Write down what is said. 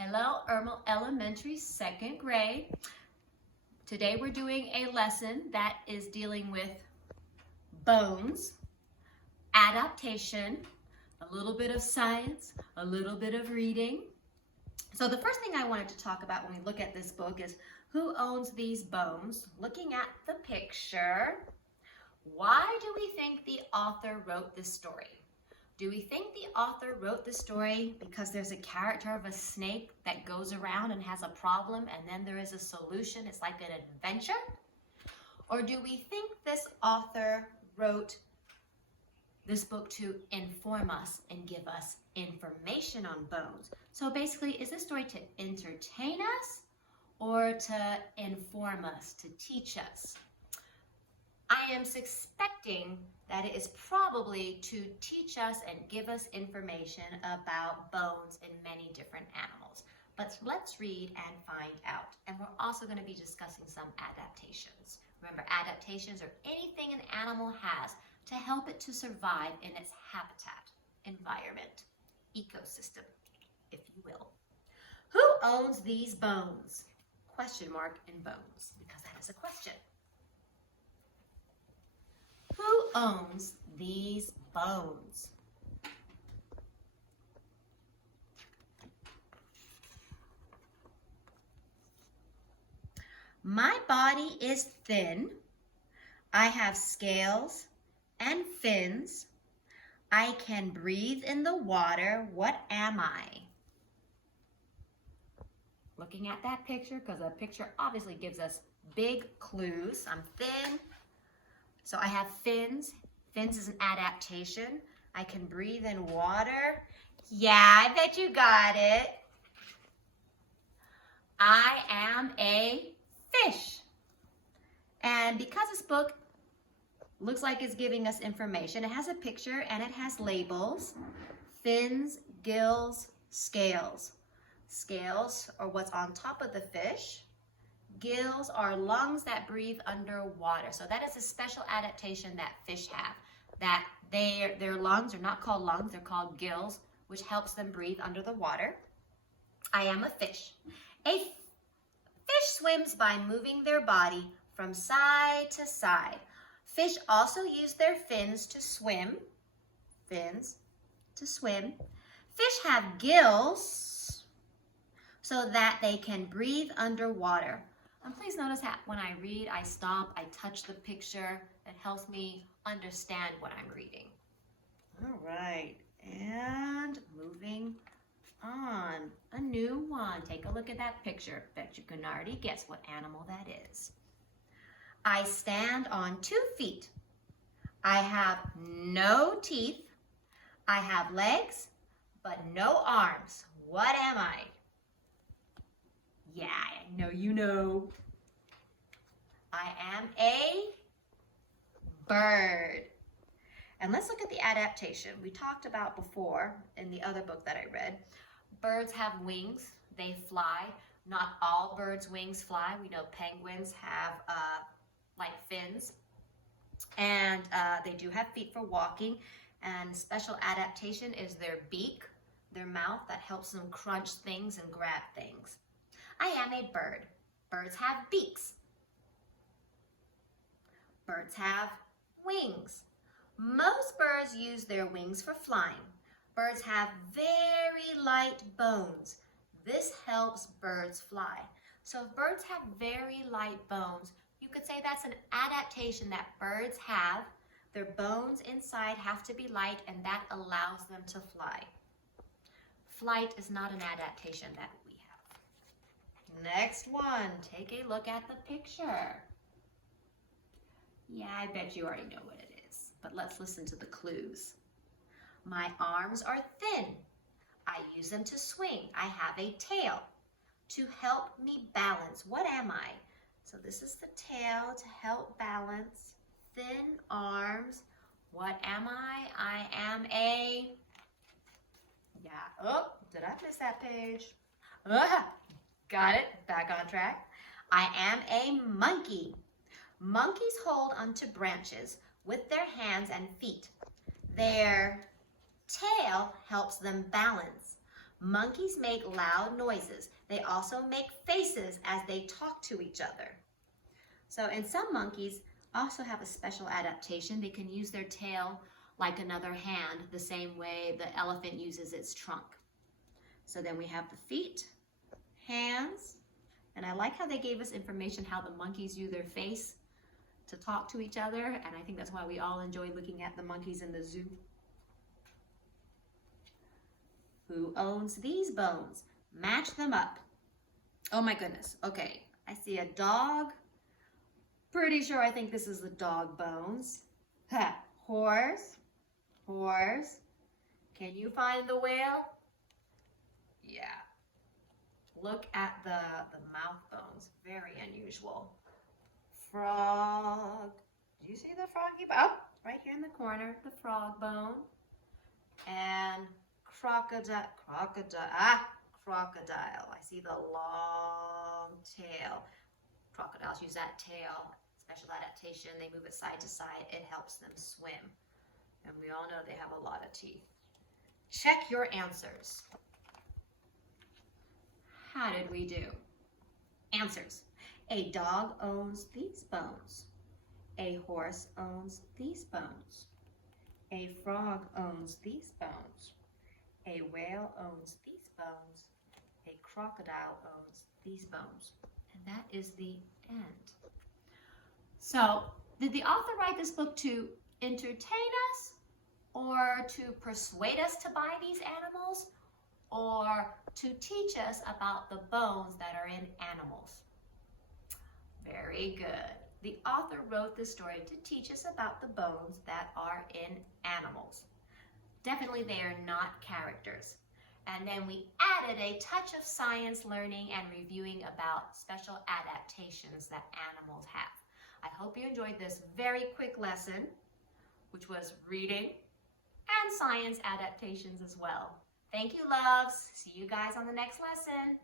Hello, Irma Elementary, second grade. Today we're doing a lesson that is dealing with bones, adaptation, a little bit of science, a little bit of reading. So the first thing I wanted to talk about when we look at this book is who owns these bones? Looking at the picture, why do we think the author wrote this story? Do we think the author wrote the story because there's a character of a snake that goes around and has a problem and then there is a solution? It's like an adventure? Or do we think this author wrote this book to inform us and give us information on bones? So basically, is this story to entertain us or to inform us, to teach us? I am suspecting that it is probably to teach us and give us information about bones in many different animals. But let's read and find out. And we're also going to be discussing some adaptations. Remember, adaptations are anything an animal has to help it to survive in its habitat, environment, ecosystem, if you will. Who owns these bones? Question mark in bones, because that is a question. Who owns these bones? My body is thin. I have scales and fins. I can breathe in the water. What am I? Looking at that picture, because a picture obviously gives us big clues. I'm thin. So I have fins. Fins is an adaptation. I can breathe in water. Yeah, I bet you got it. I am a fish. And because this book looks like it's giving us information, it has a picture and it has labels. Fins, gills, scales. Scales are what's on top of the fish. Gills are lungs that breathe underwater. So that is a special adaptation that fish have. That their lungs are not called lungs, they're called gills, which helps them breathe under the water. I am a fish. A fish swims by moving their body from side to side. Fish also use their fins to swim. Fins to swim. Fish have gills so that they can breathe underwater. And please notice that when I read, I stop, I touch the picture. It helps me understand what I'm reading. All right, and moving on. A new one. Take a look at that picture. Bet you can already guess what animal that is. I stand on 2 feet. I have no teeth. I have legs, but no arms. What am I? Yeah, I know you know. I am a bird. And let's look at the adaptation we talked about before in the other book that I read. Birds have wings. They fly. Not all birds' wings fly. We know penguins have like fins. And they do have feet for walking. And special adaptation is their beak, their mouth that helps them crunch things and grab things. I am a bird. Birds have beaks. Birds have wings. Most birds use their wings for flying. Birds have very light bones. This helps birds fly. So if birds have very light bones, you could say that's an adaptation that birds have. Their bones inside have to be light, and that allows them to fly. Flight is not an adaptation that we have. Next one, take a look at the picture. Yeah, I bet you already know what it is, but let's listen to the clues. My arms are thin. I use them to swing. I have a tail to help me balance. What am I? So this is the tail to help balance. Thin arms. What am I? I am a... Yeah, oh, did I miss that page? Got it, back on track. I am a monkey. Monkeys hold onto branches with their hands and feet. Their tail helps them balance. Monkeys make loud noises. They also make faces as they talk to each other. So, and some monkeys also have a special adaptation. They can use their tail like another hand, the same way the elephant uses its trunk. So then we have the feet, hands, and I like how they gave us information how the monkeys use their face to talk to each other, and I think that's why we all enjoy looking at the monkeys in the zoo. Who owns these bones? Match them up. Oh my goodness. Okay, I see a dog. Pretty sure I think this is the dog bones. Ha. Horse. Horse. Can you find the whale? Yeah. Look at the mouth bones. Very unusual. Frog. Do you see the froggy bone? Oh, right here in the corner, the frog bone. And crocodile. Crocodile. I see the long tail. Crocodiles use that tail, special adaptation. They move it side to side. It helps them swim. And we all know they have a lot of teeth. Check your answers. How did we do? Answers. A dog owns these bones. A horse owns these bones. A frog owns these bones. A whale owns these bones. A crocodile owns these bones. And that is the end. So, did the author write this book to entertain us, or to persuade us to buy these animals, or to teach us about the bones that are in animals? Very good. The author wrote this story to teach us about the bones that are in animals. Definitely they are not characters. And then we added a touch of science learning and reviewing about special adaptations that animals have. I hope you enjoyed this very quick lesson, which was reading and science adaptations as well. Thank you, loves. See you guys on the next lesson.